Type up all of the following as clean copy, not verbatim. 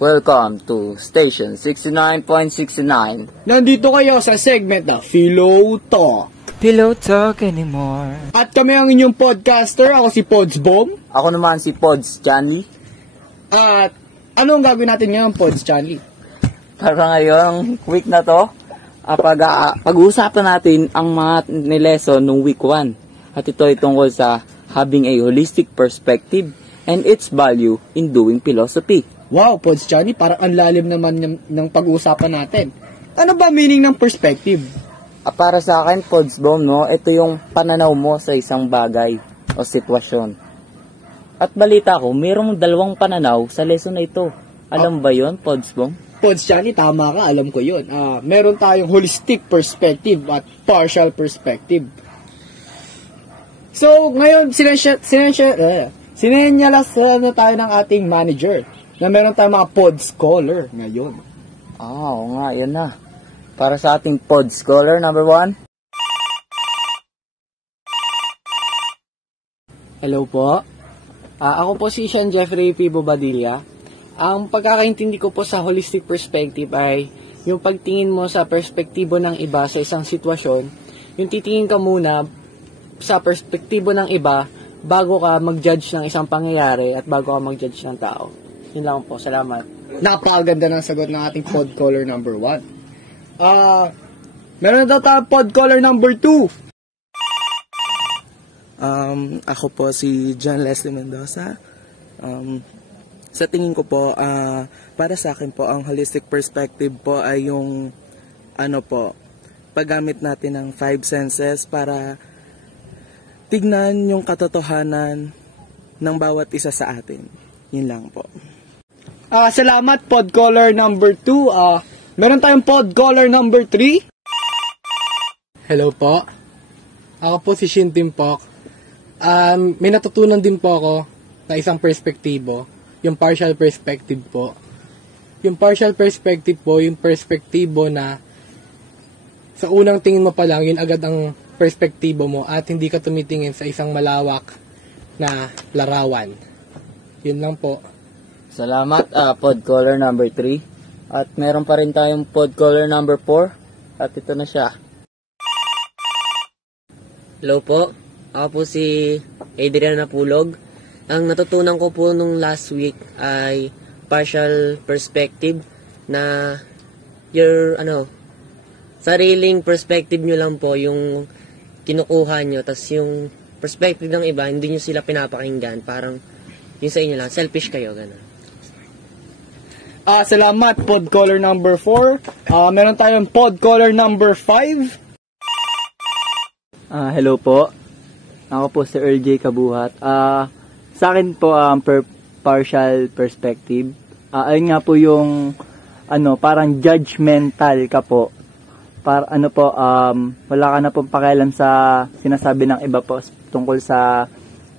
Welcome to Station 69.69. Nandito kayo sa segment na Philo Talk. Pillow Talk anymore. At kami ang inyong podcaster. Ako si Pods Bom. Ako naman si Pods Chanley. At ano ang gagawin natin ngayon, Pods Chanley? Para ngayong week na to, pag-uusapan natin ang mga nileson nung week 1. At ito ay tungkol sa having a holistic perspective and its value in doing philosophy. Wow, Pods Chanley, parang ang lalim naman ng pag-uusapan natin. Ano ba meaning ng perspective? Para sa akin, Pods Bom, no, ito yung pananaw mo sa isang bagay o sitwasyon. At balita ko, mayroong dalawang pananaw sa lesson na ito. Alam ba yon, Pods Bom? Pods Chanley, tama ka, alam ko yun. Meron tayong holistic perspective at partial perspective. So, ngayon, sinenyalas na tayo ng ating manager na meron tayong mga pod scholar ngayon. Oo nga, yan na. Para sa ating pod scholar, number 1. Hello po. Ako po si Sean Jeffrey P. Bobadilla. Ang pagkakaintindi ko po sa holistic perspective ay yung pagtingin mo sa perspektibo ng iba sa isang sitwasyon, yung titingin ka muna sa perspektibo ng iba bago ka mag-judge ng isang pangyayari at bago ka mag-judge ng tao. Yun lang po. Salamat. Napakaganda ng sagot ng ating pod caller number 1. Meron na daw tayong pod caller number 2. Ako po si John Leslie Mendoza. Sa tingin ko po, para sa akin po, ang holistic perspective po ay yung paggamit natin ng 5 senses para tignan yung katotohanan ng bawat isa sa atin. Yun lang po. Salamat, pod caller number 2. Meron tayong pod caller number 3. Hello po. Ako po si Shin Timpok. May natutunan din po ako na isang perspektibo. Yung partial perspective po. Yung partial perspective po, yung perspektibo na sa unang tingin mo pa lang, yun agad ang perspektibo mo at hindi ka tumitingin sa isang malawak na larawan. Yun lang po. Salamat, pod caller number 3. At meron pa rin tayong pod caller number 4. At ito na siya. Hello po. Ako po si Adrian Napulog. Ang natutunan ko po nung last week ay partial perspective na your sariling perspective nyo lang po yung kinukuha nyo, tas yung perspective ng iba hindi nyo sila pinapakinggan, parang yung sa inyo lang, selfish kayo, gano'n. Salamat, pod caller number 4. Meron tayong pod caller number 5. Hello po. Ako po si Earl J. Kabuhat. Sa akin po partial perspective. Ayun nga po yung parang judgmental ka po. Wala ka na pong pakialam sa sinasabi ng iba po tungkol sa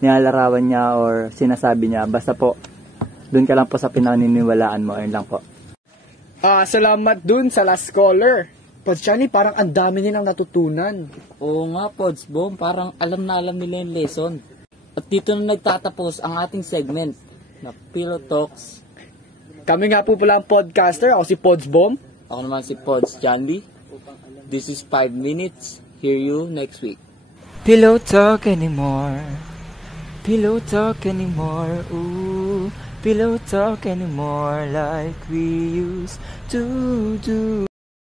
nilalarawan niya or sinasabi niya. Basta po doon ka lang po sa pinaniniwalaan mo. Ayun lang po. Salamat dun sa last caller. Pods Chanley, parang ang dami nilang natutunan. Oo nga, Pods Bom, parang alam na alam nila yung lesson. At dito na nagtatapos ang ating segment na Philo Talks. Kami nga po pala ang podcaster. Ako si Pods Bom. Ako naman si Pods Chanley. This is 5 minutes. Hear you next week. Pillow Talk anymore. Pillow Talk anymore. Ooh. Pillow Talk anymore like we used to do.